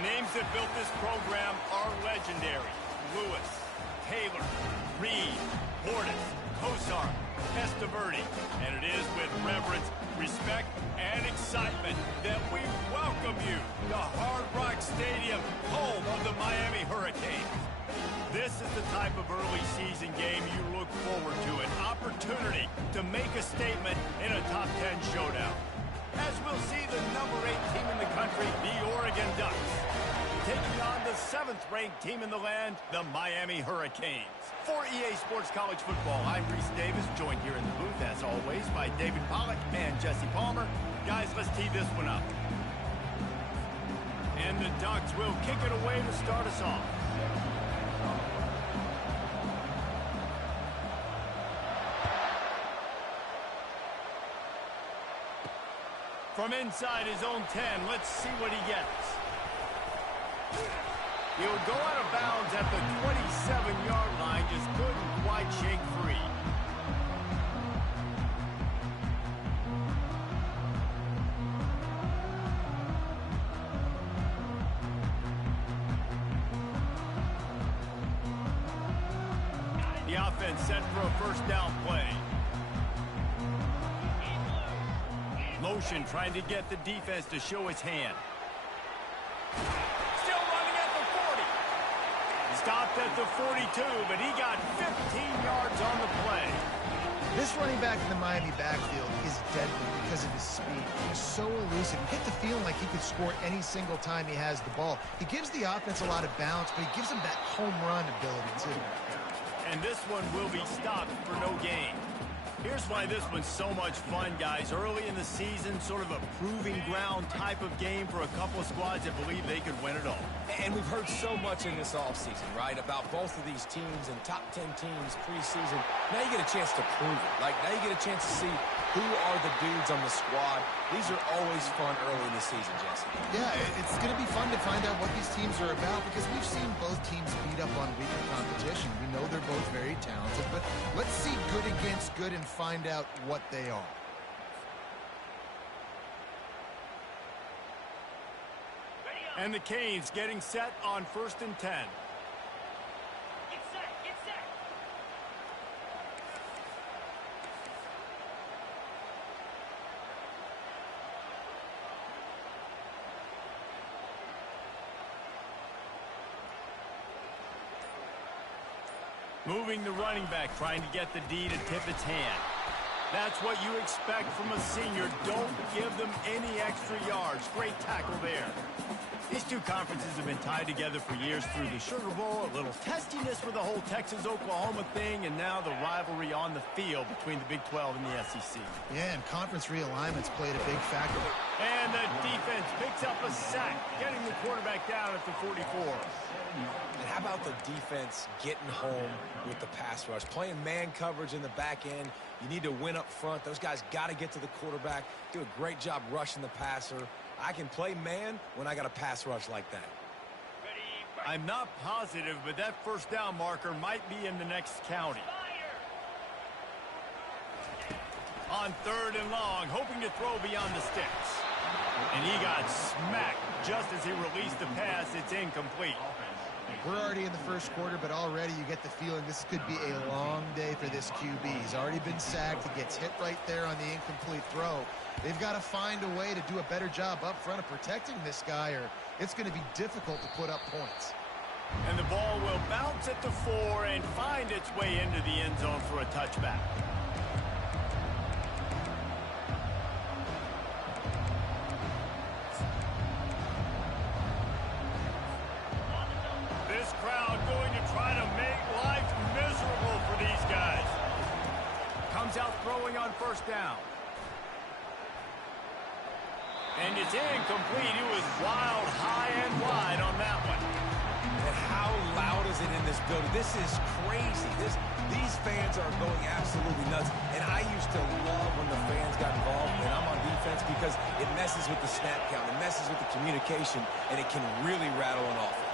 The names that built this program are legendary. Lewis, Taylor, Reed, Portis, Kosar, Testaverde. And it is with reverence, respect, and excitement that we welcome you to Hard Rock Stadium, home of the Miami Hurricanes. This is the type of early season game you look forward to, an opportunity to make a statement in a top 10 showdown. As we'll see the number 8 team in the country, the Oregon Ducks, taking on the 7th-ranked team in the land, the Miami Hurricanes. For EA Sports College Football, I'm Reese Davis, joined here in the booth, as always, by David Pollack and Jesse Palmer. Guys, let's tee this one up. And the Ducks will kick it away to start us off. From inside his own 10, let's see what he gets. He'll go out of bounds at the 27-yard line, just couldn't quite shake free. The offense set for a first down play. Motion trying to get the defense to show his hand. Still running at the 40. Stopped at the 42, but he got 15 yards on the play. This running back in the Miami backfield is deadly because of his speed. He's so elusive. You get the feeling like he could score any single time he has the ball. He gives the offense a lot of balance, but he gives them that home run ability, too. And this one will be stopped for no gain. Here's why this one's so much fun, guys. Early in the season, sort of a proving ground type of game for a couple of squads that believe they could win it all. And we've heard so much in this offseason, right, about both of these teams and top 10 teams preseason. Now you get a chance to prove it. Like, now you get a chance to see who are the dudes on the squad. These are always fun early in the season, Jesse. Yeah, it's going to be fun to find out what these teams are about because we've seen both teams beat up on weaker competition. We know they're both very talented, but let's see good against good and find out what they are. And the Canes getting set on 1st and 10. Get set, get set. Moving the running back, trying to get the D to tip its hand. That's what you expect from a senior. Don't give them any extra yards. Great tackle there. These two conferences have been tied together for years through the Sugar Bowl, a little testiness for the whole Texas-Oklahoma thing, and now the rivalry on the field between the Big 12 and the SEC. Yeah, and conference realignments played a big factor. And the defense picks up a sack, getting the quarterback down at the 44. And how about the defense getting home with the pass rush? Playing man coverage in the back end. You need to win up front. Those guys got to get to the quarterback, do a great job rushing the passer. I can play man when I got a pass rush like that. I'm not positive, but that first down marker might be in the next county. On 3rd and long, hoping to throw beyond the sticks. And he got smacked just as he released the pass. It's incomplete. We're already in the first quarter, but already you get the feeling this could be a long day for this QB. He's already been sacked. He gets hit right there on the incomplete throw. They've got to find a way to do a better job up front of protecting this guy, or it's going to be difficult to put up points. And the ball will bounce at the 4 and find its way into the end zone for a touchback. This crowd going to try to make life miserable for these guys. Comes out throwing on first down. And it's incomplete. He was wild, high and wide on that one. And how loud is it in this building? This is crazy. These fans are going absolutely nuts. And I used to love when the fans got involved when I'm on defense because it messes with the snap count. It messes with the communication, and it can really rattle an offense.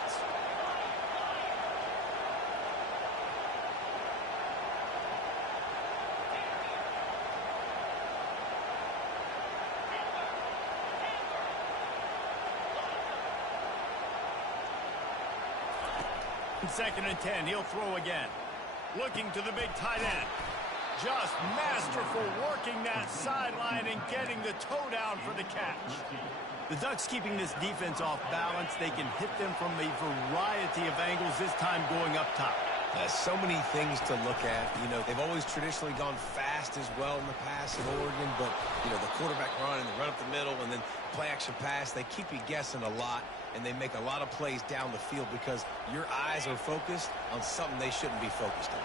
Second and 10, he'll throw again. Looking to the big tight end. Just masterful working that sideline and getting the toe down for the catch. The Ducks keeping this defense off balance. They can hit them from a variety of angles, this time going up top. So many things to look at. You know, they've always traditionally gone fast as well in the past in Oregon, but, you know, the quarterback run and the run up the middle and then play action pass, they keep you guessing a lot, and they make a lot of plays down the field because your eyes are focused on something they shouldn't be focused on.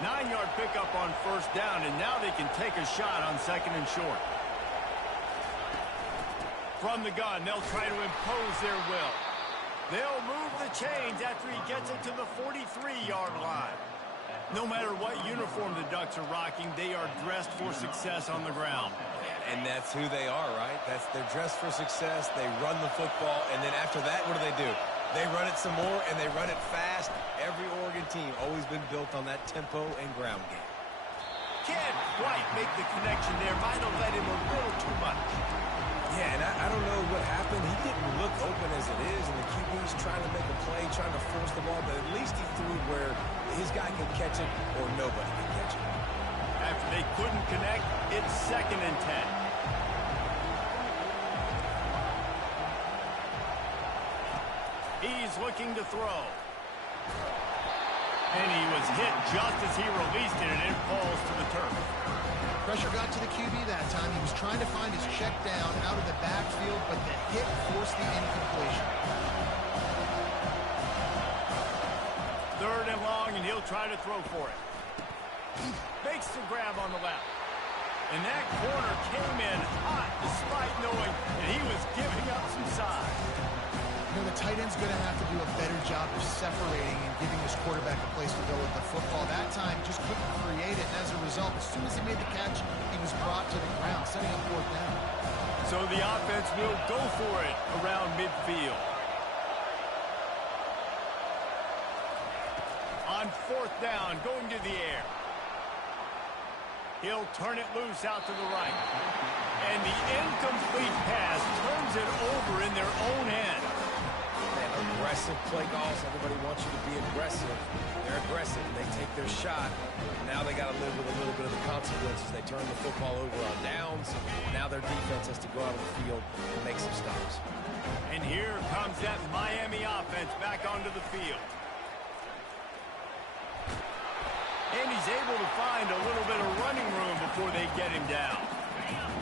9-yard pickup on first down, and now they can take a shot on second and short. From the gun, they'll try to impose their will. They'll move the chains after he gets it to the 43-yard line. No matter what uniform the Ducks are rocking, they are dressed for success on the ground. And that's who they are, right? They're dressed for success. They run the football, and then after that, what do? They run it some more, and they run it fast. Every Oregon team always been built on that tempo and ground game. Can't quite make the connection there. Might have led him a little too much. Yeah, and I don't know what happened. He didn't look open as it is, and the QB's trying to make a play, trying to force the ball, but at least he threw where his guy could catch it or nobody could catch it. After they couldn't connect, it's second and 10. He's looking to throw. And he was hit just as he released it, and it falls to the turf. Pressure got to the QB that time. He was trying to find his check down out of the backfield, but the hit forced the incompletion. Third and long, and he'll try to throw for it. Makes the grab on the left. And that corner came in hot despite knowing that he was giving up some size. You know, the tight end's going to have to do a better job of separating and giving his quarterback a place to go with the football. That time, just couldn't create it, and as a result, as soon as he made the catch, he was brought to the ground, setting up fourth down. So the offense will go for it around midfield. On fourth down, going to the air. He'll turn it loose out to the right. And the incomplete pass turns it over in their own end. Aggressive play calls. Everybody wants you to be aggressive. They're aggressive. They take their shot. Now they got to live with a little bit of the consequences. They turn the football over on downs. Now their defense has to go out on the field and make some stops. And here comes that Miami offense back onto the field. And he's able to find a little bit of running room before they get him down.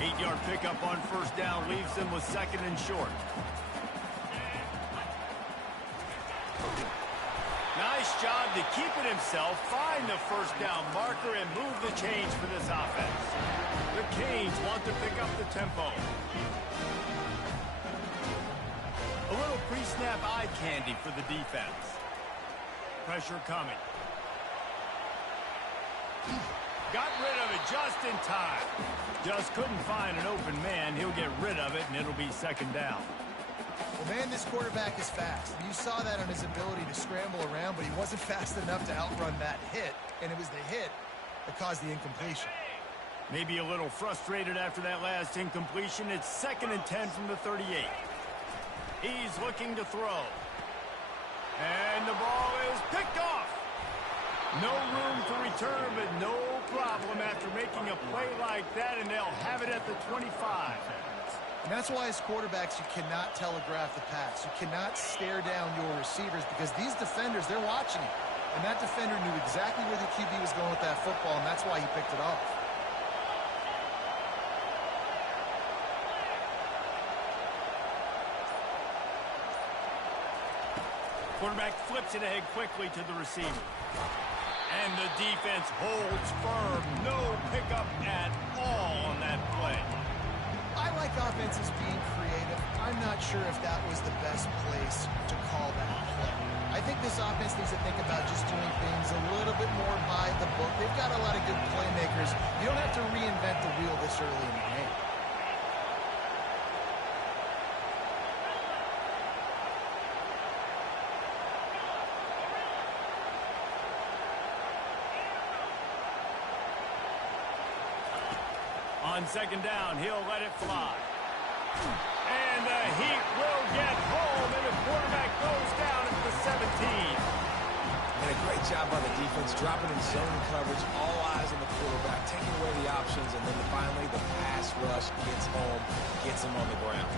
8-yard pickup on first down leaves them with second and short. Nice job to keep it himself, find the first down marker, and move the chains for this offense. The Canes want to pick up the tempo. A little pre-snap eye candy for the defense. Pressure coming. Got rid of it just in time. Just couldn't find an open man. He'll get rid of it, and it'll be second down. Well, man, this quarterback is fast. You saw that on his ability to scramble around, but he wasn't fast enough to outrun that hit, and it was the hit that caused the incompletion. Maybe a little frustrated after that last incompletion. It's second and 10 from the 38. He's looking to throw. And the ball is picked off. No room to return, but no problem after making a play like that, and they'll have it at the 25. And that's why as quarterbacks, you cannot telegraph the pass. You cannot stare down your receivers because these defenders, they're watching you. And that defender knew exactly where the QB was going with that football, and that's why he picked it off. Quarterback flips it ahead quickly to the receiver. And the defense holds firm. No pickup at all on that play. I like offenses being creative. I'm not sure if that was the best place to call that play. I think this offense needs to think about just doing things a little bit more by the book. They've got a lot of good playmakers. You don't have to reinvent the wheel this early in the game. On second down, he'll let it fly. And the heat will get home, and the quarterback goes down at the 17. And a great job by the defense, dropping in zone coverage, all eyes on the quarterback, taking away the options, and then finally the pass rush gets home, gets him on the ground.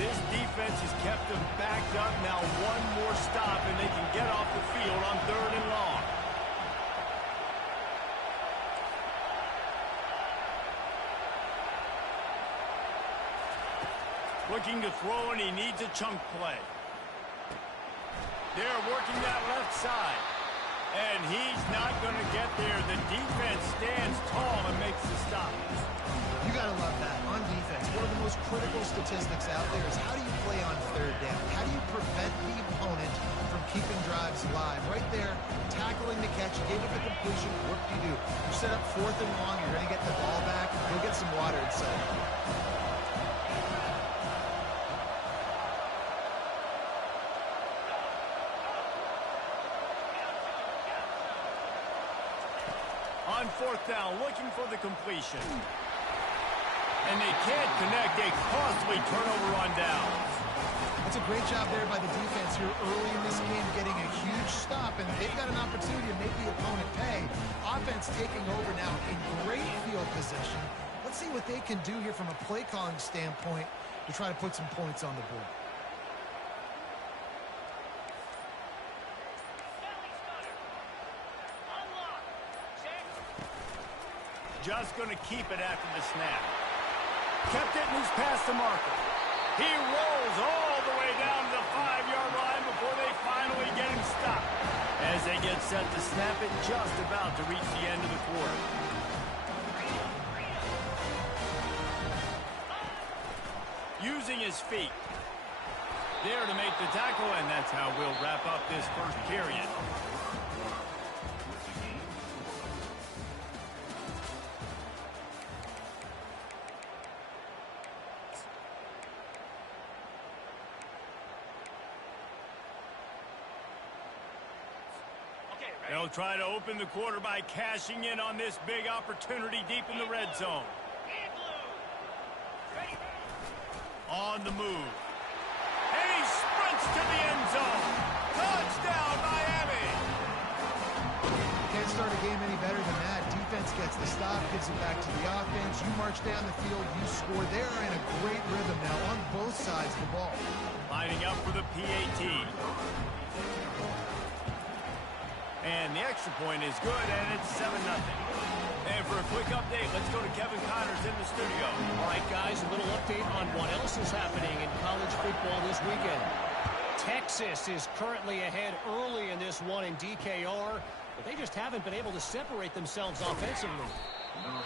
This defense has kept them backed up. Now one more stop, and they can get off the field on 3rd and long. Looking to throw, and he needs a chunk play. They're working that left side. And he's not going to get there. The defense stands tall and makes the stop. You got to love that. On defense, one of the most critical statistics out there is how do you play on 3rd down? How do you prevent the opponent from keeping drives alive? Right there, tackling the catch, gave it the completion. What do? You set up 4th and long. You're going to get the ball back. Go get some water inside. On 4th down, looking for the completion. And they can't connect. A costly turnover on downs. That's a great job there by the defense here early in this game, getting a huge stop, and they've got an opportunity to make the opponent pay. Offense taking over now in great field position. Let's see what they can do here from a play calling standpoint to try to put some points on the board. Just going to keep it after the snap. Kept it, and he's past the marker. He rolls all the way down to the 5-yard line before they finally get him stopped. As they get set to snap it, just about to reach the end of the quarter. Using his feet. There to make the tackle, and that's how we'll wrap up this first period. They'll try to open the quarter by cashing in on this big opportunity deep in the red zone. On the move. And he sprints to the end zone. Touchdown, Miami! Can't start a game any better than that. Defense gets the stop, gives it back to the offense. You march down the field, you score. They're in a great rhythm now on both sides of the ball. Lining up for the PAT. And the extra point is good, and it's 7-0. And for a quick update, let's go to Kevin Connors in the studio. All right, guys, a little update on what else is happening in college football this weekend. Texas is currently ahead early in this one in DKR, but they just haven't been able to separate themselves offensively.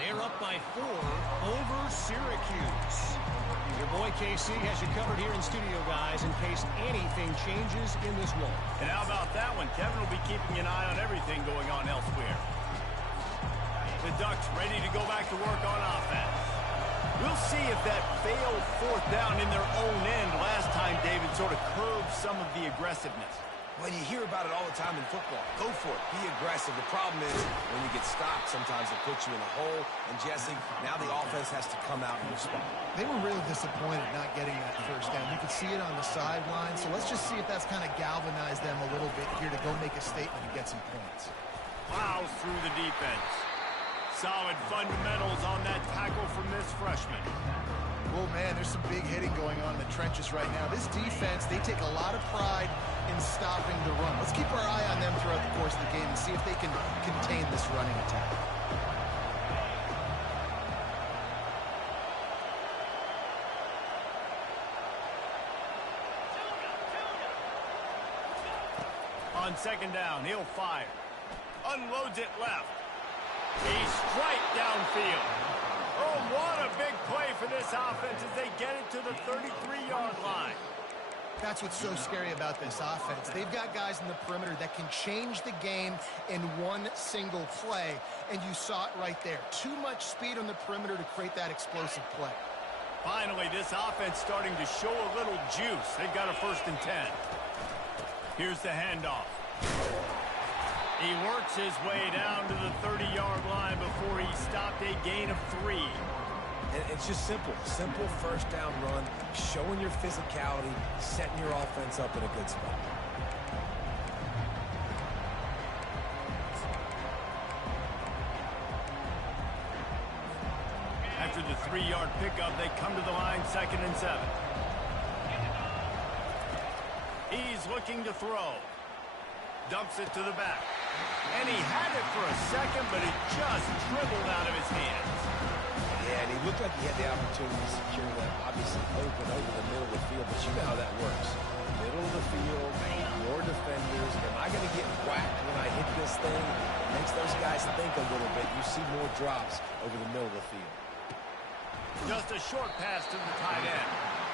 They're up by 4 over Syracuse. Your boy KC has you covered here in studio, guys, in case anything changes in this one. And how about that one? Kevin will be keeping an eye on everything going on elsewhere. The Ducks ready to go back to work on offense. We'll see if that failed 4th down in their own end last time, David, sort of curbed some of the aggressiveness. Well, you hear about it all the time in football. Go for it. Be aggressive. The problem is when you get stopped, sometimes it puts you in a hole. And, Jesse, now the offense has to come out and respond. They were really disappointed not getting that 1st down. You could see it on the sideline. So let's just see if that's kind of galvanized them a little bit here to go make a statement and get some points. Plows through the defense. Solid fundamentals on that tackle from this freshman. Oh, man, there's some big hitting going on in the trenches right now. This defense, they take a lot of pride in stopping the run. Let's keep our eye on them throughout the course of the game and see if they can contain this running attack. On 2nd down, he'll fire. Unloads it left. He's straight downfield. Oh, what a big play for this offense as they get it to the 33-yard line. That's what's so scary about this offense. They've got guys in the perimeter that can change the game in one single play, and you saw it right there. Too much speed on the perimeter to create that explosive play. Finally, this offense starting to show a little juice. They've got a 1st and 10. Here's the handoff. He works his way down to the 30-yard line before he stopped a gain of 3. And it's just simple first down run, showing your physicality, setting your offense up in a good spot. After the 3-yard pickup, they come to the line, 2nd and 7. He's looking to throw. Dumps it to the back. And he had it for a second, but it just dribbled out of his hands. Yeah, and he looked like he had the opportunity to secure that, obviously open over the middle of the field, but you know how that works. Middle of the field, your defenders, am I going to get whacked when I hit this thing? It makes those guys think a little bit. You see more drops over the middle of the field. Just a short pass to the tight end.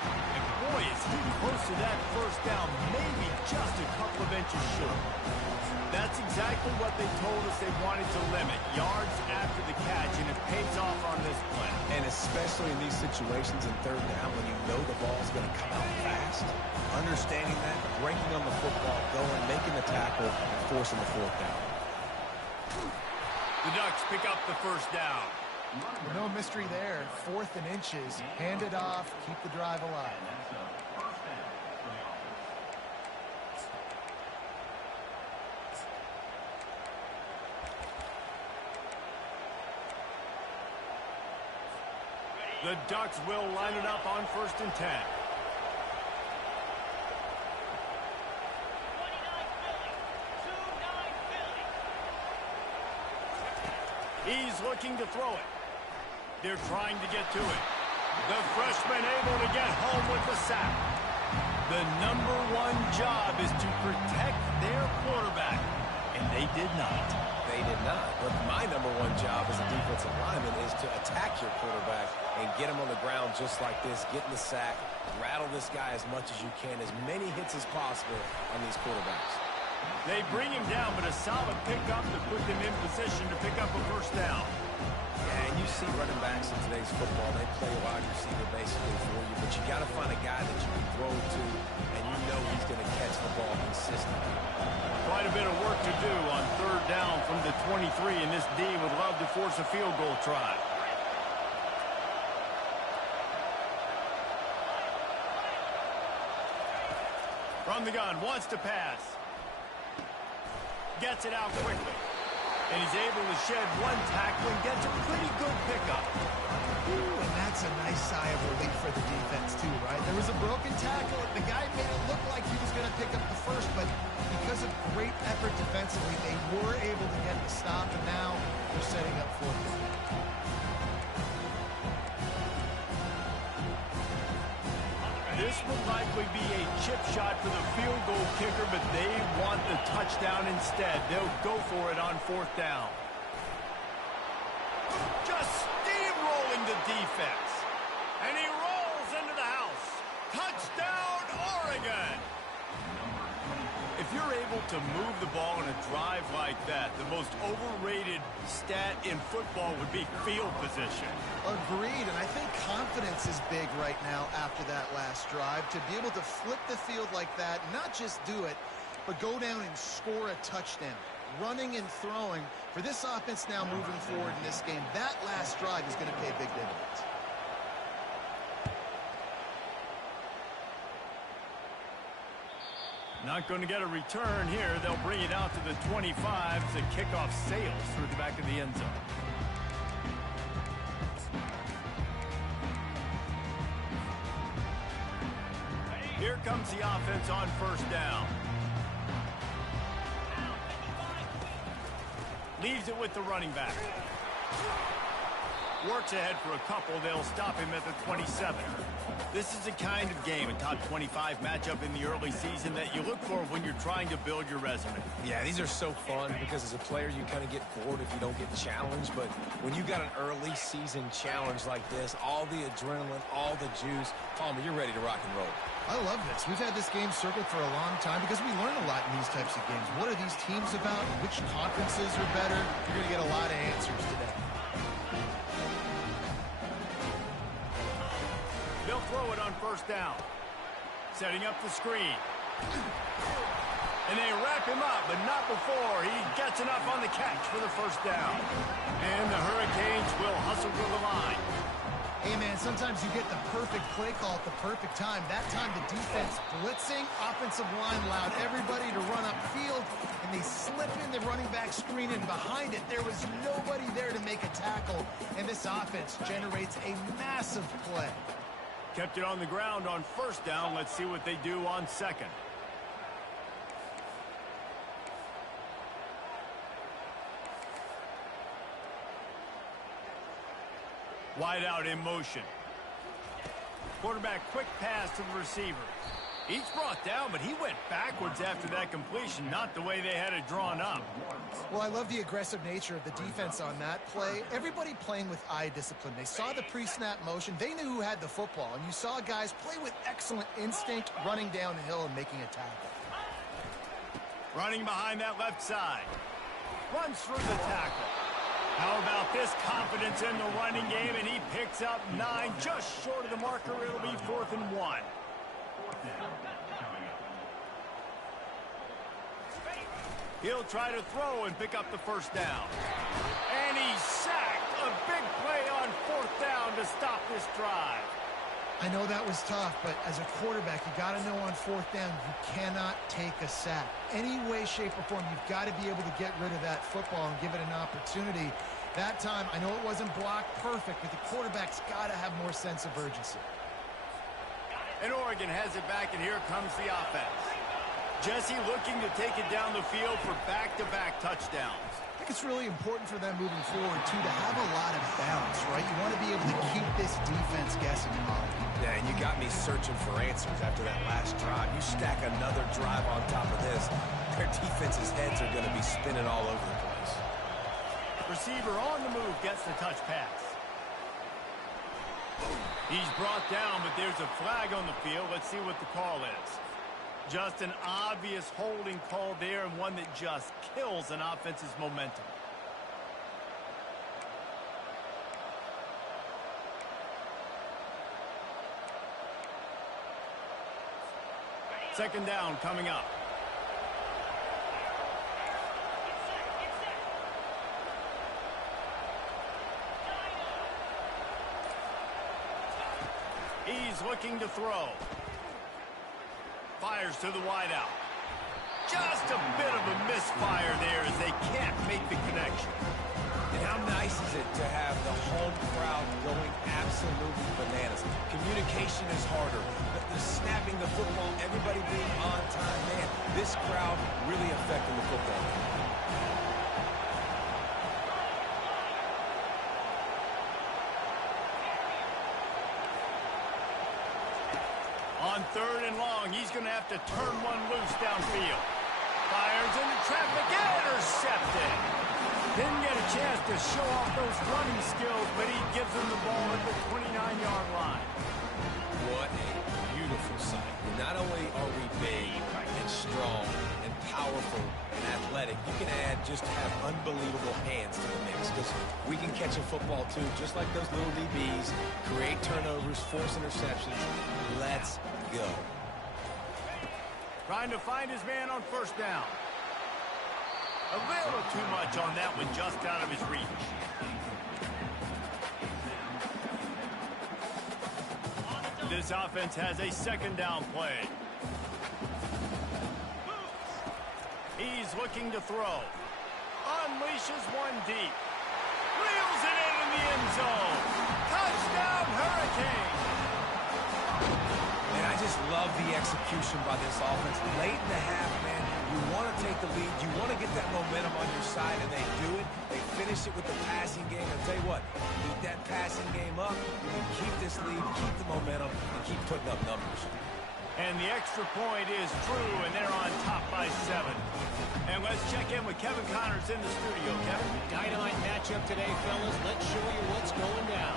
And boy, is he close to that first down, maybe just a couple of inches short. That's exactly what they told us they wanted to limit, yards after the catch, and it pays off on this play. And especially in these situations in 3rd down when you know the ball's going to come out fast, understanding that, breaking on the football, going, making the tackle, and forcing the 4th down. The Ducks pick up the first down. No mystery there. 4th and inches. Hand it off. Keep the drive alive. The Ducks will line it up on 1st and 10. 29 Philly. 29 Philly. He's looking to throw it. They're trying to get to it. The freshman able to get home with the sack. The #1 job is to protect their quarterback, and they did not. They did not. But my #1 job as a defensive lineman is to attack your quarterback and get him on the ground just like this, get in the sack, rattle this guy as much as you can, as many hits as possible on these quarterbacks. They bring him down, but a solid pickup to put them in position to pick up a first down. Yeah, and you see running backs in today's football, they play a wide receiver basically for you, but you got to find a guy that you can throw to, and you know he's going to catch the ball consistently. Quite a bit of work to do on 3rd down from the 23, and this D would love to force a field goal try. From the gun, wants to pass. Gets it out quickly. And he's able to shed 1 tackle and gets a pretty good pickup. Ooh, and that's a nice sigh of relief for the defense, too, right? There was a broken tackle. The guy made it look like he was going to pick up the first, but because of great effort defensively, they were able to get the stop, and now they're setting up 4th down. This will likely be a chip shot for the field goal kicker, but they want the touchdown instead. They'll go for it on 4th down. Just steamrolling the defense. And he rolls into the house. Touchdown, Oregon! If you're able to move the ball in a drive like that, the most overrated stat in football would be field position. Agreed, and I think confidence is big right now after that last drive. To be able to flip the field like that, not just do it, but go down and score a touchdown. Running and throwing, for this offense now moving forward in this game, that last drive is going to pay big dividends. Not going to get a return here. They'll bring it out to the 25 as the kickoff sails through the back of the end zone. Here comes the offense on 1st down. Leaves it with the running back. Works ahead for a couple. They'll stop him at the 27. This is the kind of game, a top 25 matchup in the early season, that you look for when you're trying to build your resume. Yeah, these are so fun because as a player you kind of get bored if you don't get challenged, but when you got an early season challenge like this, all the adrenaline, all the juice, Palmer, you're ready to rock and roll. I love this. We've had this game circled for a long time because we learn a lot in these types of games. What are these teams about? Which conferences are better? You're going to get a lot of answers today. They'll throw it on 1st down. Setting up the screen. And they wrap him up, but not before he gets enough on the catch for the 1st down. And the Hurricanes will hustle to the line. Hey, man, sometimes you get the perfect play call at the perfect time. That time the defense blitzing, offensive line allowed everybody to run upfield, and they slip in the running back screen, and behind it there was nobody there to make a tackle, and this offense generates a massive play. Kept it on the ground on first down. Let's see what they do on second. Wide out in motion. Quarterback quick pass to the receiver. He's brought down, but he went backwards after that completion, not the way they had it drawn up. Well, I love the aggressive nature of the defense on that play. Everybody playing with eye discipline. They saw the pre-snap motion. They knew who had the football, and you saw guys play with excellent instinct, running downhill and making a tackle. Running behind that left side. Runs through the tackle. How about this confidence in the running game, and he picks up 9, just short of the marker. It'll be 4th and 1. He'll try to throw and pick up the first down. And he's sacked. A big play on 4th down to stop this drive. I know that was tough, but as a quarterback, you got to know on 4th down, you cannot take a sack. Any way, shape, or form, you've got to be able to get rid of that football and give it an opportunity. That time, I know it wasn't blocked perfect, but the quarterback's got to have more sense of urgency. And Oregon has it back, and here comes the offense. Jesse looking to take it down the field for back-to-back touchdowns. I think it's really important for them moving forward, too, to have a lot of balance, right? You want to be able to keep this defense guessing, Molly. Yeah, and you got me searching for answers after that last drive. You stack another drive on top of this, their defense's heads are going to be spinning all over the place. Receiver on the move gets the touch pass. He's brought down, but there's a flag on the field. Let's see what the call is. Just an obvious holding call there, and one that just kills an offense's momentum. Second down coming up. He's looking to throw. Fires to the wideout. Just a bit of a misfire there as they can't make the connection. And how nice is it to have the home crowd going absolutely bananas? Communication is harder. The snapping the football, everybody being on time, man. This crowd really affecting the football game. On 3rd and long, he's going to have to turn one loose downfield. Fires into traffic, intercepted. Didn't get a chance to show off those running skills, but he gives them the ball at the 29-yard line. What a beautiful sight. Not only are we big and strong and powerful and athletic, you can just have unbelievable hands to the mix, because we can catch a football too, just like those little DBs, create turnovers, force interceptions. Let's go. Trying to find his man on first down. A little too much on that one, just out of his reach. This offense has a second down play. He's looking to throw. Unleashes one deep. Reels it in the end zone. Touchdown, Hurricane. And I just love the execution by this offense. Late in the half, man, you want to take the lead. You want to get that momentum on your side, and they do it. They finish it with the passing game. I'll tell you what, keep that passing game up. You can keep this lead, keep the momentum, and keep putting up numbers. And the extra point is true, and they're on top by 7. And let's check in with Kevin Connors in the studio. Kevin? Dynamite matchup today, fellas. Let's show you what's going down.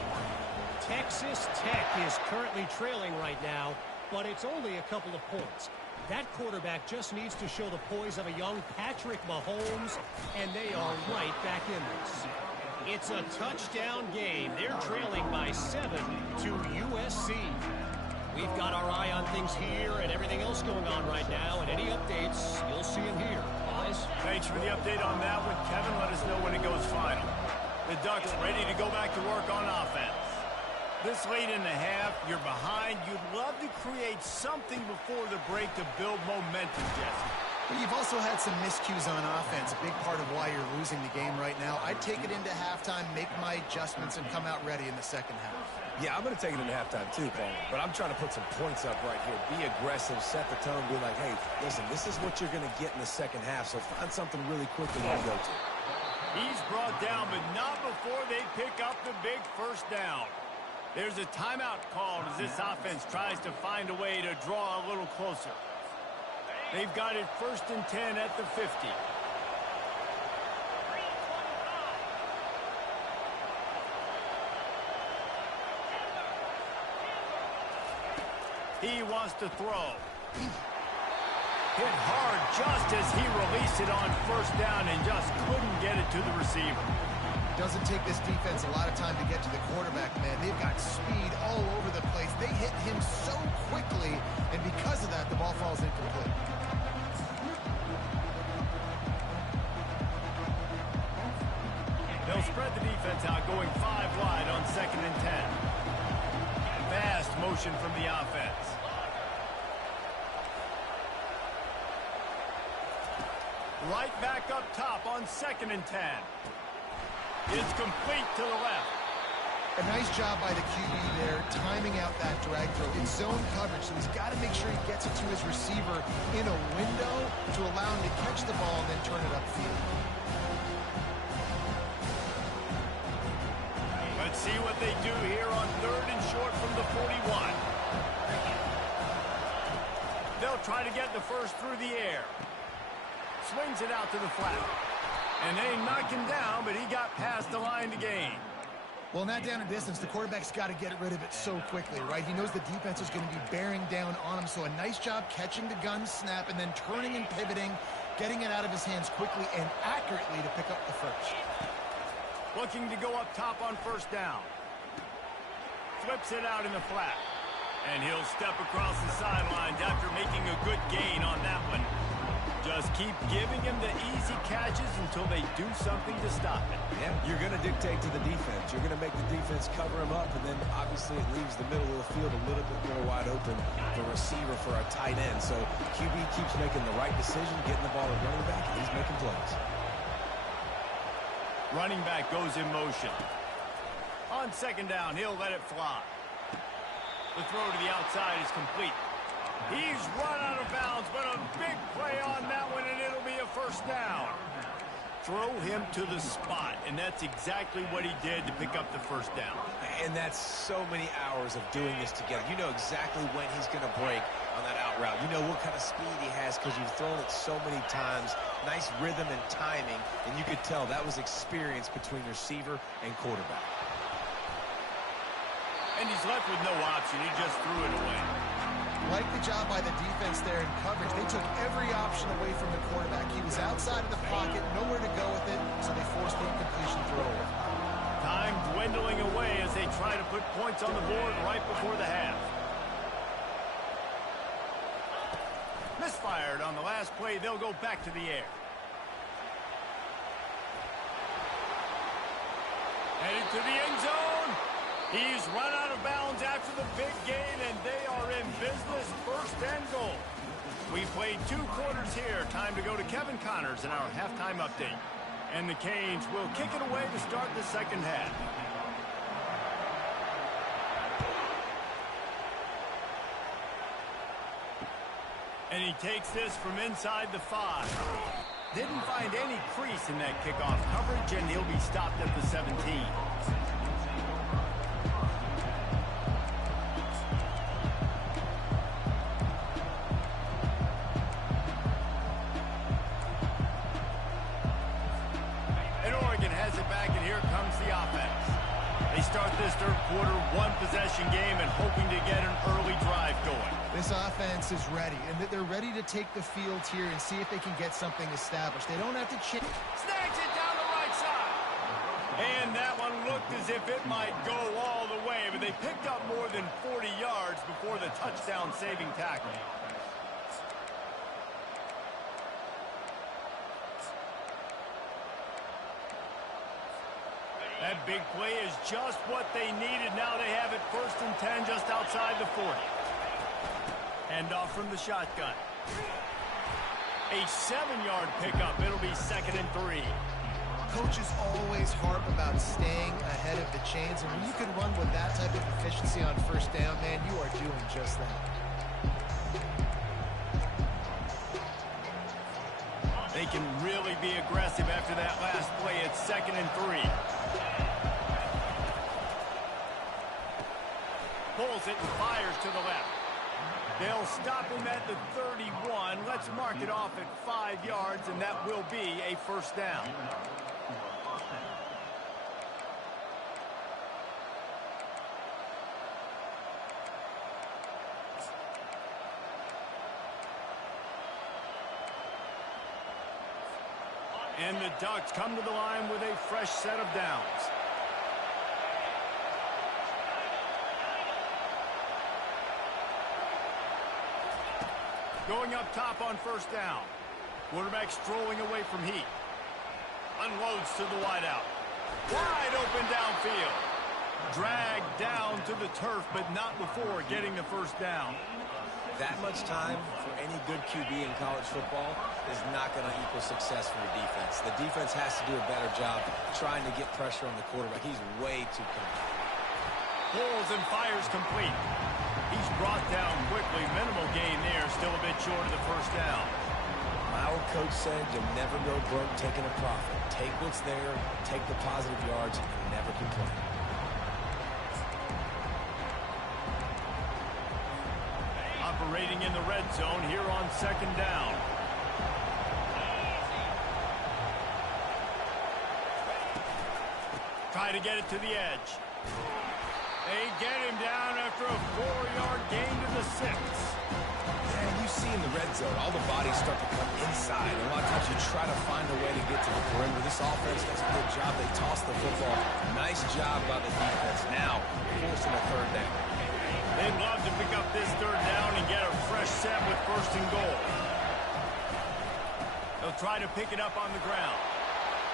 Texas Tech is currently trailing right now, but it's only a couple of points. That quarterback just needs to show the poise of a young Patrick Mahomes, and they are right back in this. It's a touchdown game. They're trailing by 7 to USC. We've got our eye on things here and everything else going on right now, and any updates, you'll see them here. Guys? Thanks for the update on that one, Kevin. Let us know when it goes final. The Ducks ready to go back to work on offense. This late in the half, you're behind. You'd love to create something before the break to build momentum, Jesse. But you've also had some miscues on offense, a big part of why you're losing the game right now. I'd take it into halftime, make my adjustments, and come out ready in the second half. Yeah, I'm going to take it into halftime too, Paul. But I'm trying to put some points up right here. Be aggressive, set the tone, be like, hey, listen, this is what you're going to get in the second half, so find something really quickly to go to. He's brought down, but not before they pick up the big first down. There's a timeout called as this offense tries to find a way to draw a little closer. They've got it 1st and 10 at the 50. He wants to throw. Hit hard just as he released it on 1st down and just couldn't get it to the receiver. Doesn't take this defense a lot of time to get to the quarterback, man. They've got speed all over the place. They hit him so quickly, and because of that, the ball falls incomplete. They'll spread the defense out, going 5 wide on 2nd and 10. Fast motion from the offense. Right back up top on 2nd and 10. It's complete to the left. A nice job by the QB there, timing out that drag throw. It's zone coverage, so he's got to make sure he gets it to his receiver in a window to allow him to catch the ball and then turn it upfield. Let's see what they do here on 3rd and short from the 41. They'll try to get the first through the air. Swings it out to the flat. And they knocked him down, but he got past the line to gain. Well, in that down and distance, the quarterback's got to get rid of it so quickly, right? He knows the defense is going to be bearing down on him, so a nice job catching the gun snap and then turning and pivoting, getting it out of his hands quickly and accurately to pick up the first. Looking to go up top on 1st down. Flips it out in the flat. And he'll step across the sidelines after making a good gain on that one. Just keep giving him the easy catches until they do something to stop it. Yeah, you're going to dictate to the defense. You're going to make the defense cover him up, and then obviously it leaves the middle of the field a little bit more wide open for receiver for a tight end. So QB keeps making the right decision, getting the ball to running back, and he's making plays. Running back goes in motion. On 2nd down, he'll let it fly. The throw to the outside is complete. He's run out of bounds, but a big play on that one, and it'll be a 1st down. Throw him to the spot, and that's exactly what he did to pick up the 1st down. And that's so many hours of doing this together. You know exactly when he's going to break on that out route. You know what kind of speed he has because you've thrown it so many times. Nice rhythm and timing, and you could tell that was experience between receiver and quarterback. And he's left with no option. He just threw it away. Like the job by the defense there in coverage. They took every option away from the quarterback. He was outside of the pocket, nowhere to go with it, so they forced the incompletion throw. Time dwindling away as they try to put points on the board right before the half. Misfired on the last play. They'll go back to the air. Headed to the end zone. He's run out of bounds after the big gain, and they are in business, 1st and goal. We played 2 quarters here. Time to go to Kevin Connors in our halftime update. And the Canes will kick it away to start the 2nd half. And he takes this from inside the 5. Didn't find any crease in that kickoff coverage, and he'll be stopped at the 17. Start this 3rd quarter, 1-possession game and hoping to get an early drive going. This offense is ready, and they're ready to take the field here and see if they can get something established. They don't have to change. Snags it down the right side. And that one looked as if it might go all the way, but they picked up more than 40 yards before the touchdown-saving tackle. That big play is just what they needed. Now they have it 1st and 10 just outside the 40. Hand off from the shotgun. A 7-yard pickup. It'll be 2nd and 3. Coaches always harp about staying ahead of the chains, and when you can run with that type of efficiency on 1st down, man, you are doing just that. They can really be aggressive after that last play. It's 2nd and 3. Pulls it and fires to the left. They'll stop him at the 31. Let's mark it off at 5 yards, and that will be a 1st down. And the Ducks come to the line with a fresh set of downs. Going up top on 1st down. Quarterback strolling away from heat. Unloads to the wideout. Wide open downfield. Dragged down to the turf, but not before getting the 1st down. That much time for any good QB in college football is not going to equal success for the defense. The defense has to do a better job trying to get pressure on the quarterback. He's way too comfortable. Pulls and fires complete. He's brought down quickly. Minimal gain there. Still a bit short of the 1st down. My old coach said you'll never go broke taking a profit. Take what's there, take the positive yards, and never complain. Operating in the red zone here on 2nd down. Try to get it to the edge. They get him down after a 4-yard gain to the 6. And you see in the red zone, all the bodies start to come inside. And a lot of times you try to find a way to get to the perimeter. This offense does a good job. They toss the football. Nice job by the defense. Now, forcing a 3rd down. They'd love to pick up this 3rd down and get a fresh set with 1st and goal. They'll try to pick it up on the ground.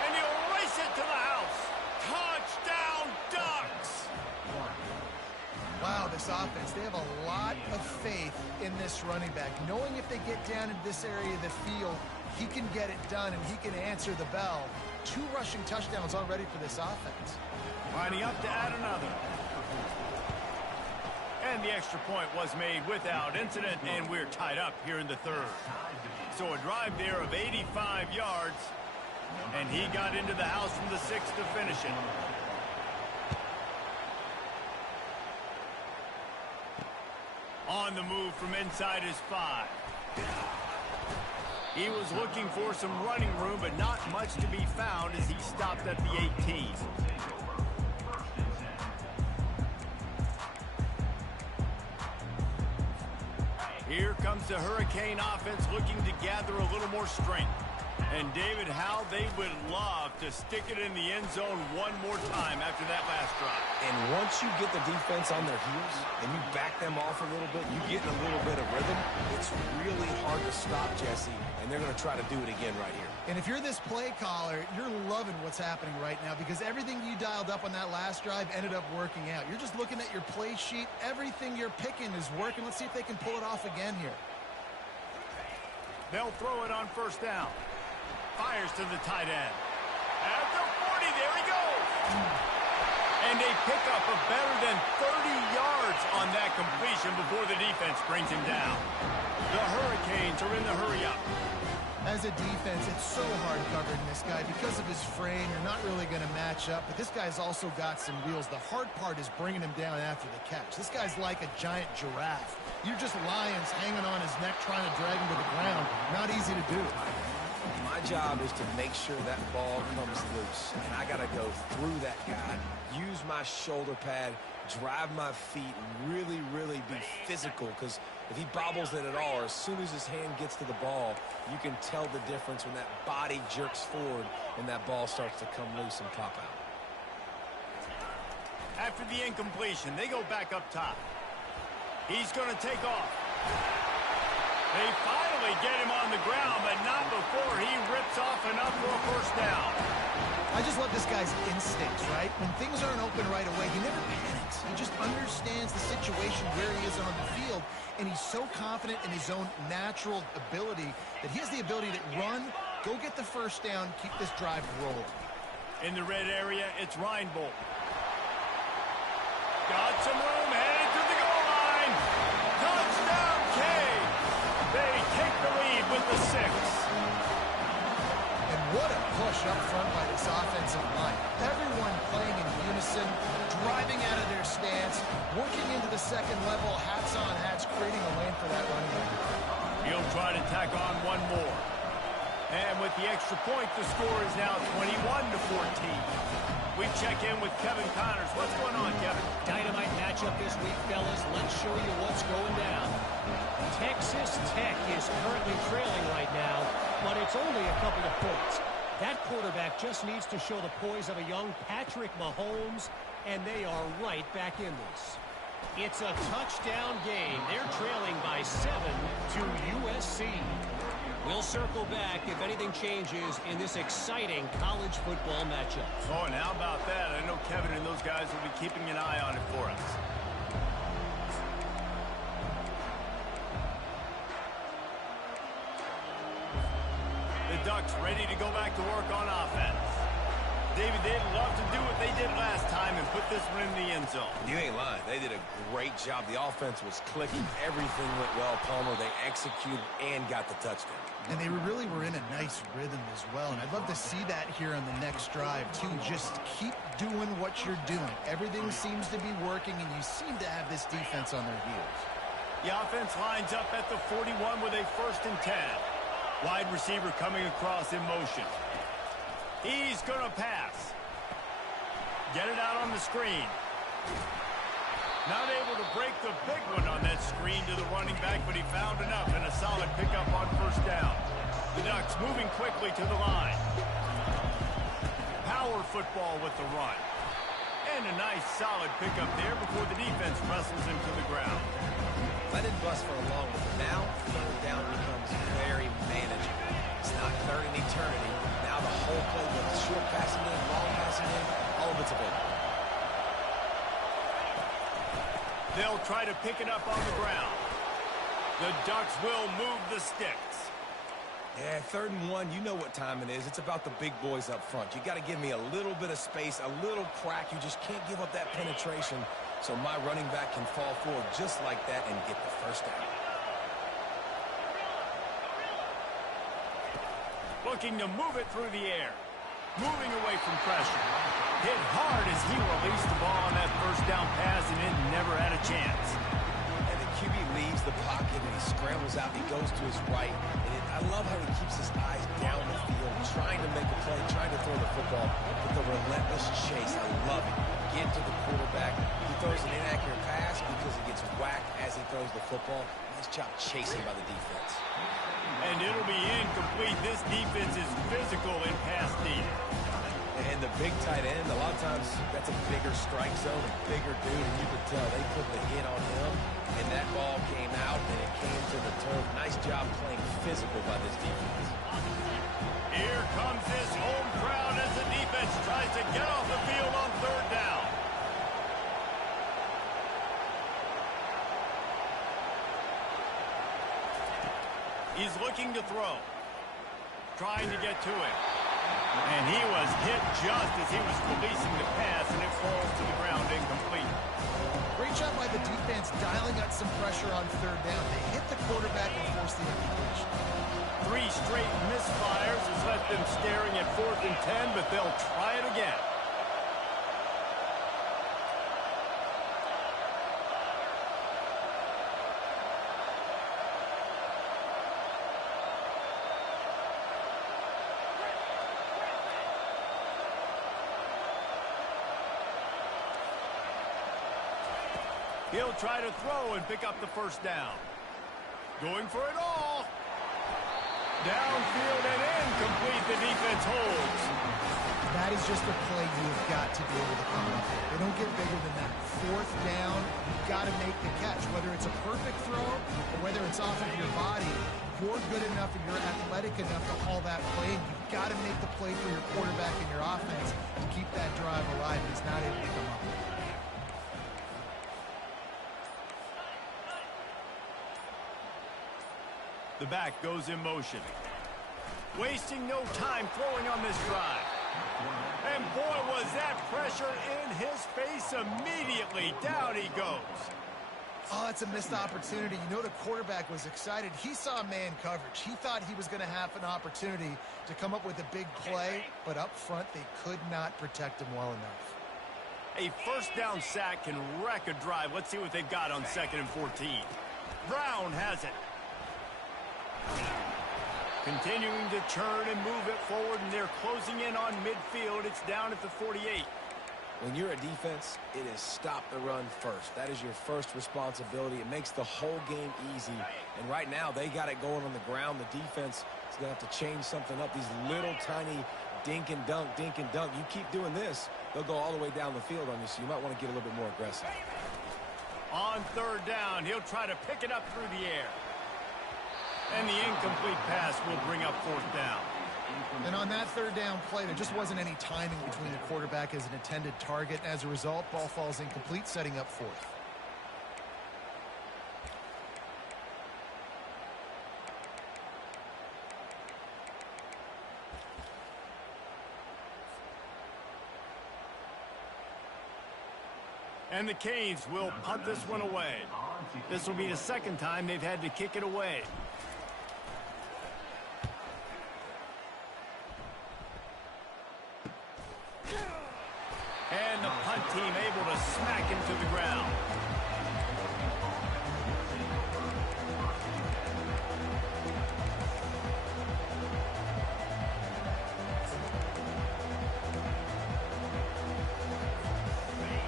And he'll race it to the house. Touchdown, Ducks! Wow, this offense, they have a lot of faith in this running back. Knowing if they get down into this area of the field, he can get it done and he can answer the bell. 2 rushing touchdowns already for this offense. Lining up to add another. And the extra point was made without incident, and we're tied up here in the 3rd. So a drive there of 85 yards, and he got into the house from the 6 to finish it. On the move from inside his 5. He was looking for some running room, but not much to be found as he stopped at the 18. Here comes the Hurricane offense looking to gather a little more strength. And David, how they would love to stick it in the end zone one more time after that last drive. And once you get the defense on their heels and you back them off a little bit, you get in a little bit of rhythm, it's really hard to stop, Jesse, and they're going to try to do it again right here. And if you're this play caller, you're loving what's happening right now because everything you dialed up on that last drive ended up working out. You're just looking at your play sheet. Everything you're picking is working. Let's see if they can pull it off again here. They'll throw it on 1st down. Fires to the tight end. At the 40, there he goes. And a pickup of better than 30 yards on that completion before the defense brings him down. The Hurricanes are in the hurry-up. As a defense, it's so hard covering this guy. Because of his frame, you're not really going to match up. But this guy's also got some wheels. The hard part is bringing him down after the catch. This guy's like a giant giraffe. You're just lions hanging on his neck trying to drag him to the ground. Not easy to do. My job is to make sure that ball comes loose. And I got to go through that guy, use my shoulder pad, drive my feet, and really, really be physical. Because if he bobbles it at all, or as soon as his hand gets to the ball, you can tell the difference when that body jerks forward and that ball starts to come loose and pop out. After the incompletion, they go back up top. He's going to take off. They finally get him on the ground, but not before he rips off enough for a 1st down. I just love this guy's instincts, right? When things aren't open right away, he never panics. He just understands the situation where he is on the field, and he's so confident in his own natural ability that he has the ability to run, go get the first down, keep this drive rolling. In the red area, it's Reinbold. Got some room, headed to the goal line. Touchdown, K. They take the lead with the 6. And what a push up front by this offensive line. Everyone playing in unison, driving out of their stance, working into the second level, hats on hats, creating a lane for that running back. He'll try to tack on one more. And with the extra point, the score is now 21-14. We check in with Kevin Connors. What's going on, Kevin? Dynamite matchup this week, fellas. Let's show you what's going down. Texas Tech is currently trailing right now, but it's only a couple of points. That quarterback just needs to show the poise of a young Patrick Mahomes, and they are right back in this. It's a touchdown game. They're trailing by 7 to USC. We'll circle back if anything changes in this exciting college football matchup. Oh, and how about that? I know Kevin and those guys will be keeping an eye on it for us. The Ducks ready to go back to work on offense. David, they'd love to do what they did last time and put this one in the end zone. You ain't lying. They did a great job. The offense was clicking. Everything went well, Palmer. They executed and got the touchdown. And they really were in a nice rhythm as well. And I'd love to see that here on the next drive, too. Just keep doing what you're doing. Everything seems to be working, and you seem to have this defense on their heels. The offense lines up at the 41 with a 1st and 10. Wide receiver coming across in motion. He's going to pass. Get it out on the screen. Not able to break the big one on that screen to the running back, but he found enough and a solid pickup on 1st down. The Ducks moving quickly to the line. Power football with the run. And a nice solid pickup there before the defense wrestles him to the ground. Let it bust for a long one. Now, 3rd down becomes very manageable. It's not 3rd and eternity. Now the whole playbook, short passing in, long passing in, all of it's available. They'll try to pick it up on the ground. The Ducks will move the sticks. Yeah, 3rd and 1, you know what time it is. It's about the big boys up front. You got to give me a little bit of space, a little crack. You just can't give up that penetration so my running back can fall forward just like that and get the 1st down. Looking to move it through the air. Moving away from pressure. Hit hard as he released the ball on that 1st down pass, and it never had a chance. And the QB leaves the pocket, and he scrambles out. He goes to his right. And I love how he keeps his eyes down the field, trying to make a play, trying to throw the football. But the relentless chase, I love it. Get to the quarterback. He throws an inaccurate pass because he gets whacked as he throws the football. Nice job chasing by the defense. And it'll be incomplete. This defense is physical in pass deep. And the big tight end, a lot of times that's a bigger strike zone, a bigger dude, and you could tell they put the hit on him, and that ball came out, and it came to the turf. Nice job playing physical by this defense. Here comes this home crowd as the defense tries to get off the field on 3rd down. He's looking to throw. Trying to get to it. And he was hit just as he was releasing the pass, and it falls to the ground incomplete. Great job by the defense dialing out some pressure on 3rd down. They hit the quarterback and forced the incompletion. 3 straight misfires has left them staring at 4th and 10, but they'll try it again. He'll try to throw and pick up the 1st down. Going for it all. Downfield and incomplete. The defense holds. That is just a play you have got to be able to come up with. They don't get bigger than that. Fourth down, you've got to make the catch. Whether it's a perfect throw or whether it's off of your body, you're good enough and you're athletic enough to haul that play, and you've got to make the play for your quarterback and your offense to keep that drive alive, and he's not able to come up with it. The back goes in motion. Wasting no time throwing on this drive. And boy, was that pressure in his face immediately. Down he goes. Oh, it's a missed opportunity. You know the quarterback was excited. He saw man coverage. He thought he was going to have an opportunity to come up with a big play, but up front they could not protect him well enough. A first down sack can wreck a drive. Let's see what they've got on 2nd and 14. Brown has it. Continuing to churn and move it forward, and they're closing in on midfield. It's down at the 48. When you're a defense, it is stop the run first. That is your first responsibility. It makes the whole game easy. And right now, they got it going on the ground. The defense is going to have to change something up. These little tiny dink and dunk, dink and dunk. You keep doing this, they'll go all the way down the field on you, so you might want to get a little bit more aggressive. On 3rd down, he'll try to pick it up through the air. And the incomplete pass will bring up 4th down. And on that 3rd down play, there just wasn't any timing between the quarterback as an intended target. As a result, ball falls incomplete, setting up 4th. And the Canes will punt this one away. This will be the 2nd time they've had to kick it away. And the punt team able to smack him to the ground.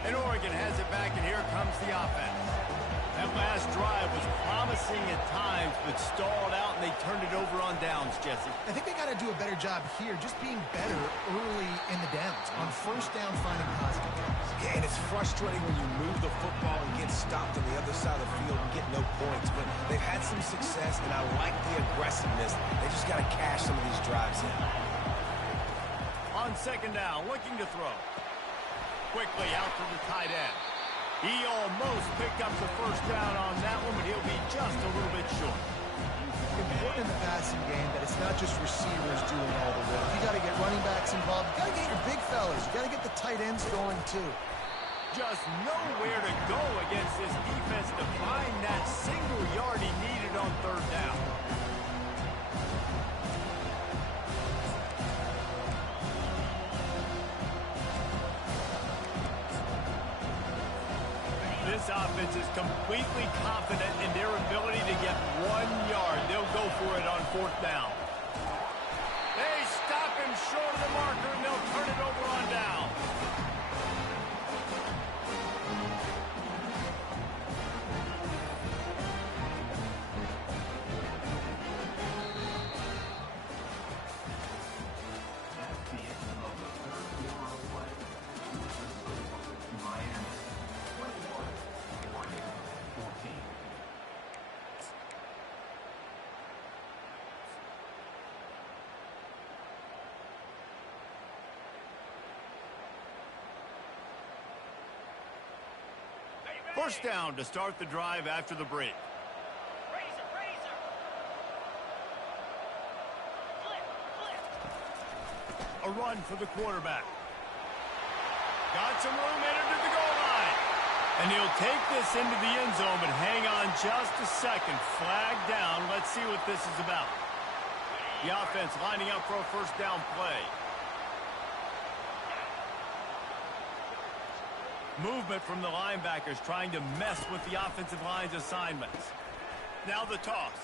And Oregon has it back, and here comes the offense. That last drive was promising at times, but stalled out, and they turned it over on downs, Jesse. I think they got to do a better job here, just being better early in the downs. On 1st down, finding positive plays. Yeah, and it's frustrating when you move the football and get stopped on the other side of the field and get no points. But they've had some success, and I like the aggressiveness. They just got to cash some of these drives in. On 2nd down, looking to throw. Quickly out to the tight end. He almost picked up the 1st down on that one, but he'll be just a little bit short. Important in the passing game that it's not just receivers doing all the work. You got to get running backs involved. You got to get your big fellas. You got to get the tight ends going too. Just nowhere to go against this defense to find that single yard he needed on 3rd down. This offense is completely confident in their ability to get 1 yard. They'll go for it on 4th down. They stop him short of the marker, and they'll turn it over on down. First down to start the drive after the break. Razor, razor. Flip, flip. A run for the quarterback. Got some room into the goal line. And he'll take this into the end zone, but hang on just a second. Flag down. Let's see what this is about. The offense lining up for a 1st down play. Movement from the linebackers trying to mess with the offensive line's assignments. Now the toss.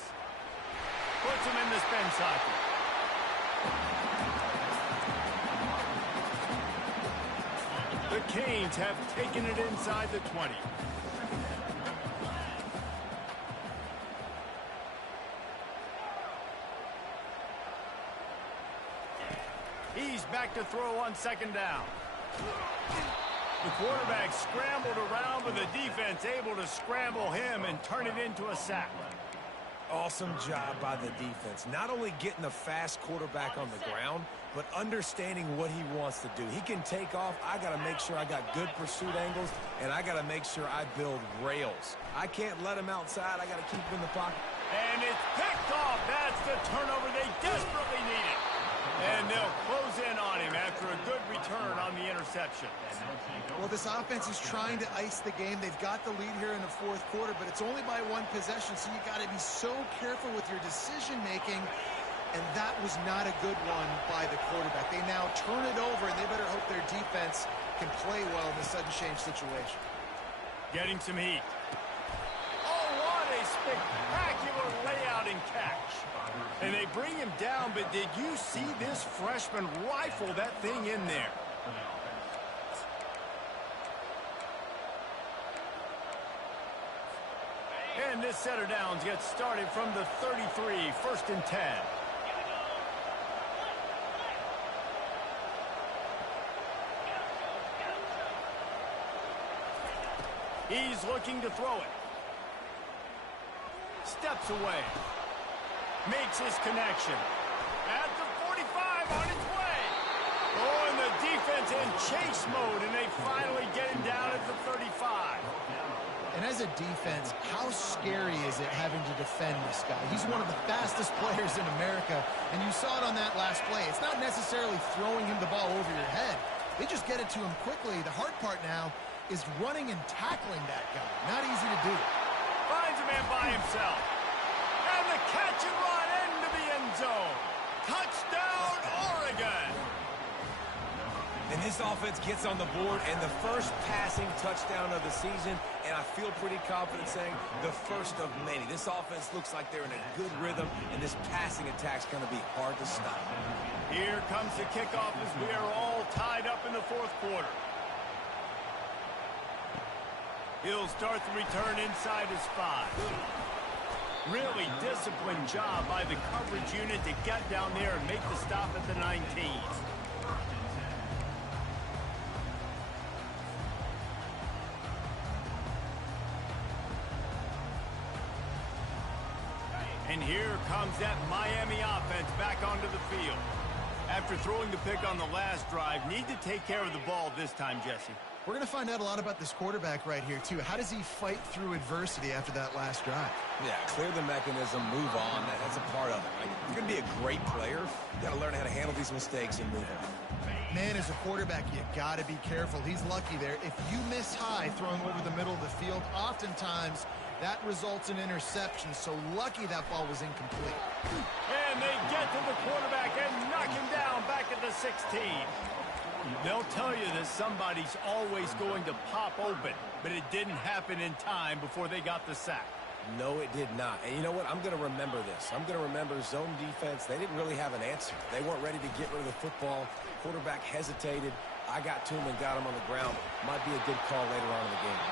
Puts him in the spin cycle. The Canes have taken it inside the 20. He's back to throw on second down. The quarterback scrambled around, but the defense able to scramble him and turn it into a sack. Awesome job by the defense. Not only getting the fast quarterback on the ground, but understanding what he wants to do. He can take off. I got to make sure I got good pursuit angles, and I got to make sure I build rails. I can't let him outside. I got to keep him in the pocket. And it's picked off. That's the turnover they desperately needed. And they'll close in on him after a good return on the interception. Well, this offense is trying to ice the game. They've got the lead here in the fourth quarter, but it's only by one possession, so you got to be so careful with your decision-making, and that was not a good one by the quarterback. They now turn it over, and they better hope their defense can play well in the sudden change situation. Getting some heat. Oh, what a spectacular layout and catch. And they bring him down, but did you see this freshman rifle that thing in there? And this set of downs gets started from the 33, 1st and 10. He's looking to throw it. Steps away. Makes his connection. At the 45, on its way. Oh, and the defense in chase mode, and they finally get him down at the 35. And as a defense, how scary is it having to defend this guy? He's one of the fastest players in America, and you saw it on that last play. It's not necessarily throwing him the ball over your head. They just get it to him quickly. The hard part now is running and tackling that guy. Not easy to do. Finds a man by himself. And the catch and run into the end zone. Touchdown, Oregon! And this offense gets on the board, and the first passing touchdown of the season, and I feel pretty confident saying the first of many. This offense looks like they're in a good rhythm, and this passing attack's going to be hard to stop. Here comes the kickoff as we are all tied up in the fourth quarter. He'll start the return inside his 5. Really disciplined job by the coverage unit to get down there and make the stop at the 19. And here comes that Miami offense back onto the field. After throwing the pick on the last drive, need to take care of the ball this time, Jesse. We're going to find out a lot about this quarterback right here, too. How does he fight through adversity after that last drive? Yeah, clear the mechanism, move on. That's a part of it. Right? If you're going to be a great player, you got to learn how to handle these mistakes and move on. Man, as a quarterback, you got to be careful. He's lucky there. If you miss high throwing over the middle of the field, oftentimes that results in interceptions. So lucky that ball was incomplete. And they get to the quarterback and knock him down back at the 16. They'll tell you that somebody's always going to pop open, but it didn't happen in time before they got the sack. No, it did not. And you know what? I'm going to remember this. I'm going to remember zone defense. They didn't really have an answer. They weren't ready to get rid of the football. Quarterback hesitated. I got to him and got him on the ground. Might be a good call later on in the game.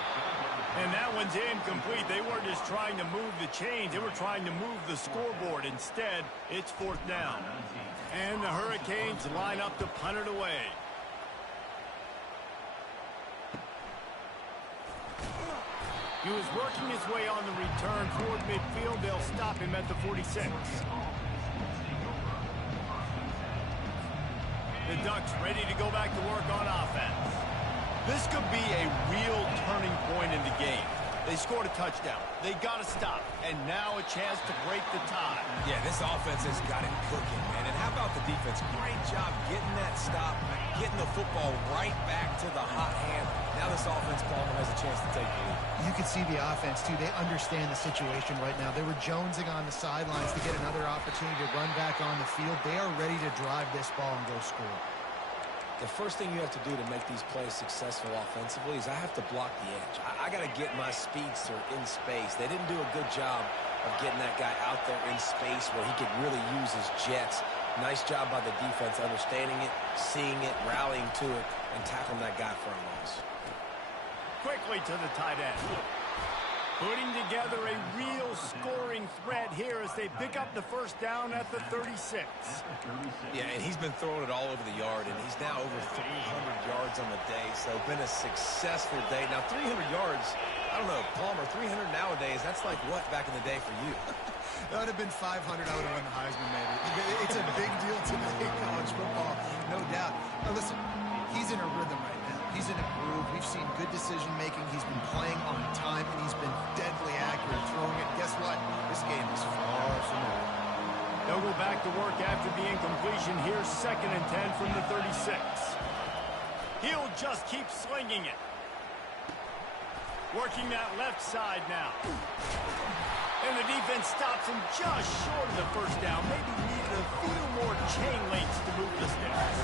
And that one's incomplete. They weren't just trying to move the chains. They were trying to move the scoreboard. Instead, it's 4th down. And the Hurricanes line up to punt it away. He was working his way on the return toward midfield. They'll stop him at the 46. The Ducks ready to go back to work on offense. This could be a real turning point in the game. They scored a touchdown. They got to stop. And now a chance to break the tie. Yeah, this offense has got it cooking, man. And how about the defense? Great job getting that stop, getting the football right back to the hot hand. Now this offense, Palmer, has a chance to take the lead. You can see the offense, too. They understand the situation right now. They were jonesing on the sidelines to get another opportunity to run back on the field. They are ready to drive this ball and go score. The first thing you have to do to make these plays successful offensively is I have to block the edge. I got to get my speedster in space. They didn't do a good job of getting that guy out there in space where he could really use his jets. Nice job by the defense understanding it, seeing it, rallying to it, and tackling that guy for a loss. Quickly to the tight end. Putting together a real scoring threat here as they pick up the first down at the 36. Yeah, and he's been throwing it all over the yard, and he's now over 300 yards on the day, so been a successful day. Now, 300 yards, I don't know, Palmer, 300 nowadays, that's like what back in the day for you? That would have been 500. I would have won the Heisman, maybe. It's a big deal today in college football, no doubt. Now, listen, he's in a rhythm right now. He's in a groove. We've seen good decision-making. He's been playing on time, and he's been deadly accurate throwing it. Guess what? This game is far from over. They'll go back to work after the incompletion. Here's 2nd and 10 from the 36. He'll just keep slinging it. Working that left side now. And the defense stops him just short of the first down. Maybe needed a few more chain links to move the sticks.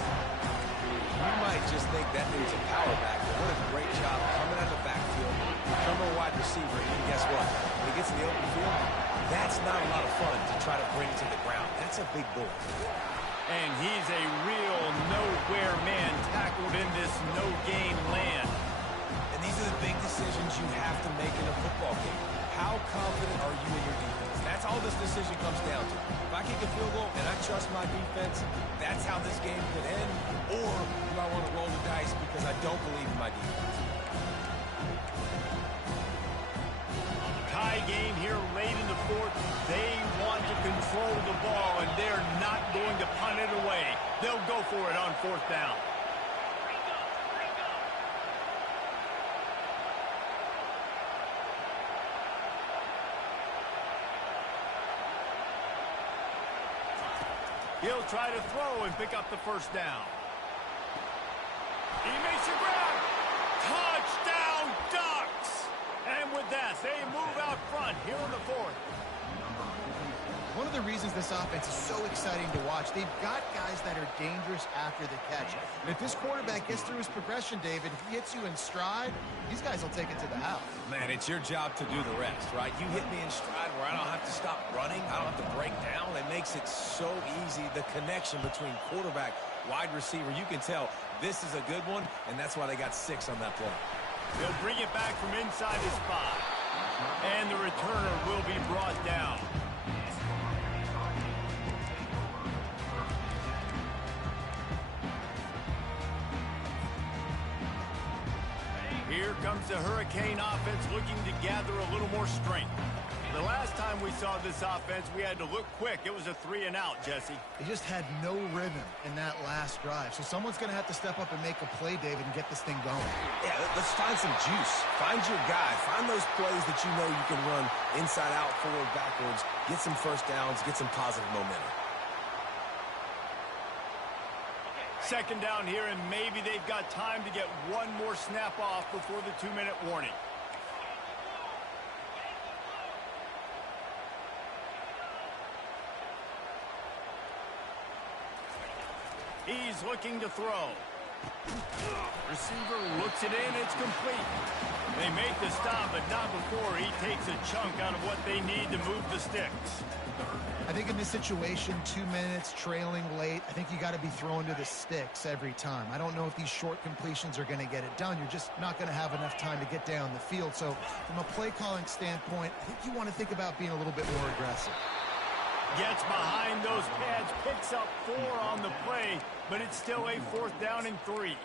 You might just think that dude's a power back, but what a great job coming out of the backfield, becoming a wide receiver, and guess what? When he gets in the open field, that's not a lot of fun to try to bring to the ground. That's a big boy. And he's a real nowhere man tackled in this no-gain land. And these are the big decisions you have to make in a football game. How confident are you in your defense? That's all this decision comes down to. If I kick a field goal and I trust my defense, that's how this game could end. Or do I want to roll the dice because I don't believe in my defense? Tie game here late in the 4th. They want to control the ball, and they're not going to punt it away. They'll go for it on 4th down. He'll try to throw and pick up the first down. He makes a grab. Touchdown, Ducks! And with that, they move out front here in the 4th. One of the reasons this offense is so exciting to watch, they've got guys that are dangerous after the catch. And if this quarterback gets through his progression, David, if he hits you in stride, these guys will take it to the house. Man, it's your job to do the rest, right? You hit me in stride where I don't have to stop running. I don't have to break down. It makes it so easy, the connection between quarterback, wide receiver. You can tell this is a good one, and that's why they got 6 on that play. They'll bring it back from inside his 5. And the returner will be brought down. Here comes the Hurricane offense looking to gather a little more strength. The last time we saw this offense, we had to look quick. It was a 3-and-out, Jesse. They just had no rhythm in that last drive. So someone's going to have to step up and make a play, David, and get this thing going. Yeah, let's find some juice. Find your guy. Find those plays that you know you can run inside out, forward, backwards. Get some first downs. Get some positive momentum. 2nd down here, and maybe they've got time to get one more snap off before the 2-minute warning. He's looking to throw. Receiver looks it in. It's complete. They make the stop, but not before he takes a chunk out of what they need to move the sticks. I think in this situation, 2 minutes, trailing late, I think you got to be throwing to the sticks every time. I don't know if these short completions are going to get it done. You're just not going to have enough time to get down the field. So from a play-calling standpoint, I think you want to think about being a little bit more aggressive. Gets behind those pads, picks up 4 on the play, but it's still a 4th down and 3.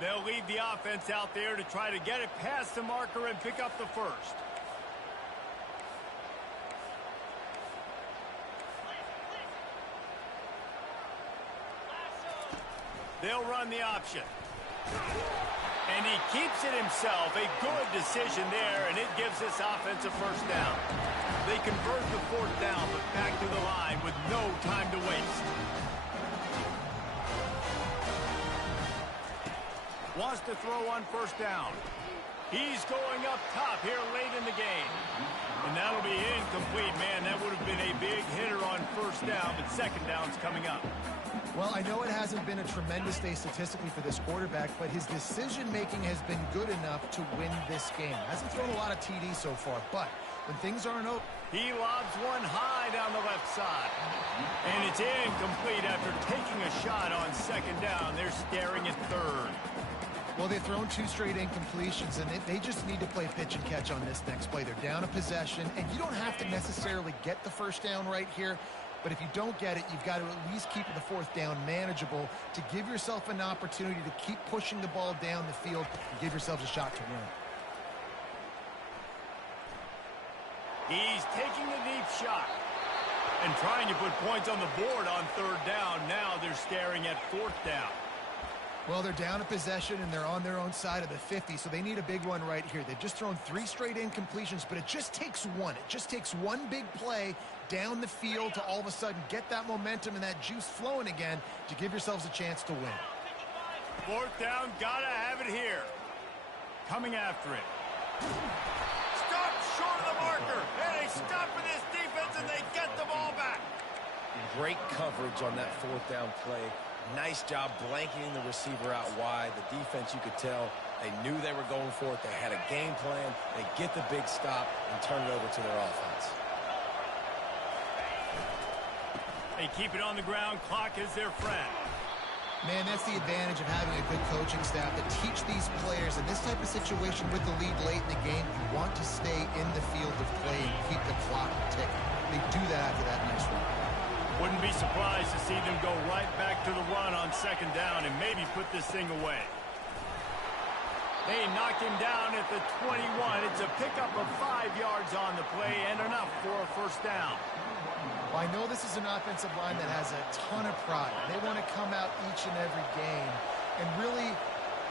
They'll leave the offense out there to try to get it past the marker and pick up the first. They'll run the option. And he keeps it himself. A good decision there, and it gives this offense a first down. They convert the 4th down, but back to the line with no time to waste. Wants to throw on 1st down. He's going up top here late in the game. And that'll be incomplete, man. That would have been a big hitter on 1st down, but 2nd down's coming up. Well, I know it hasn't been a tremendous day statistically for this quarterback, but his decision-making has been good enough to win this game. Hasn't thrown a lot of TDs so far, but when things aren't open, he lobs one high down the left side. And it's incomplete after taking a shot on 2nd down. They're staring at 3rd. Well, they've thrown 2 straight incompletions, and they just need to play pitch and catch on this next play. They're down a possession, and you don't have to necessarily get the first down right here, but if you don't get it, you've got to at least keep the 4th down manageable to give yourself an opportunity to keep pushing the ball down the field and give yourselves a shot to win. He's taking a deep shot and trying to put points on the board on 3rd down. Now they're staring at 4th down. Well, they're down a possession, and they're on their own side of the 50, so they need a big one right here. They've just thrown 3 straight incompletions, but it just takes one. It just takes one big play down the field to all of a sudden get that momentum and that juice flowing again to give yourselves a chance to win. 4th down, gotta have it here. Coming after it. Stop short of the marker, and they stop for this defense, and they get the ball back. Great coverage on that 4th down play. Nice job blanketing the receiver out wide. The defense, you could tell, they knew they were going for it. They had a game plan. They get the big stop and turn it over to their offense. They keep it on the ground. Clock is their friend. Man, that's the advantage of having a good coaching staff to teach these players in this type of situation with the lead late in the game. You want to stay in the field of play and keep the clock ticking. They do that after that nice run. Wouldn't be surprised to see them go right back to the run on 2nd down and maybe put this thing away. They knock him down at the 21. It's a pickup of 5 yards on the play and enough for a 1st down. Well, I know this is an offensive line that has a ton of pride. They want to come out each and every game and really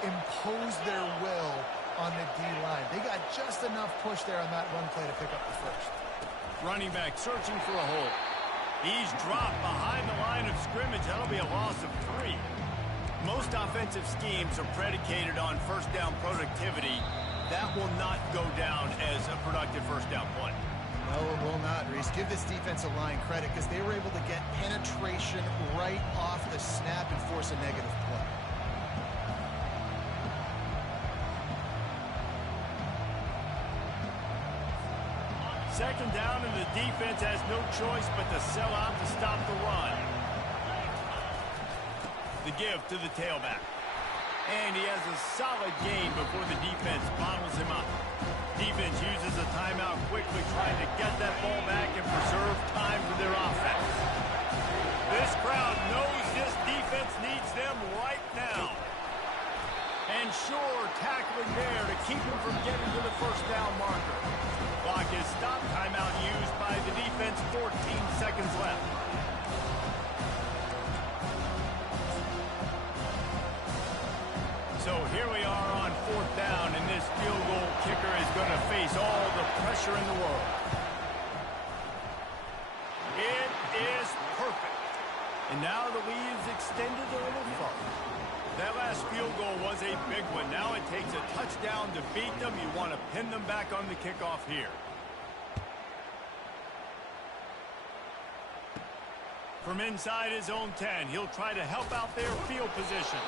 impose their will on the D-line. They got just enough push there on that run play to pick up the 1st. Running back searching for a hole. He's dropped behind the line of scrimmage. That'll be a loss of 3. Most offensive schemes are predicated on 1st down productivity. That will not go down as a productive 1st down play. No, it will not, Reese. Give this defensive line credit because they were able to get penetration right off the snap and force a negative play. Second down, and the defense has no choice but to sell out to stop the run. The give to the tailback. And he has a solid gain before the defense bottles him up. Defense uses a timeout quickly, trying to get that ball back and preserve time for their offense. This crowd knows this defense needs them right now. And sure, tackling there to keep him from getting to the 1st down marker. Clock is stopped. Timeout used by the defense. 14 seconds left. So here we are on 4th down, and this field goal kicker is going to face all the pressure in the world. It is perfect. And now the lead is extended a little further. That last field goal was a big one. Now it takes a touchdown to beat them. You want to pin them back on the kickoff here. From inside his own 10, he'll try to help out their field position.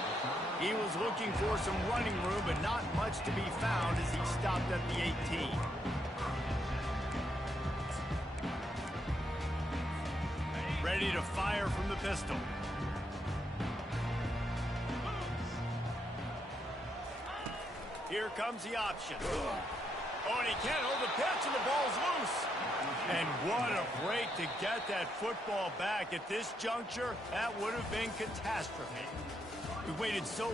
He was looking for some running room, but not much to be found as he stopped at the 18. Ready to fire from the pistol. Here comes the option. Oh, and he can't hold the pitch, and the ball's loose. And what a break to get that football back. At this juncture, that would have been catastrophe. We waited so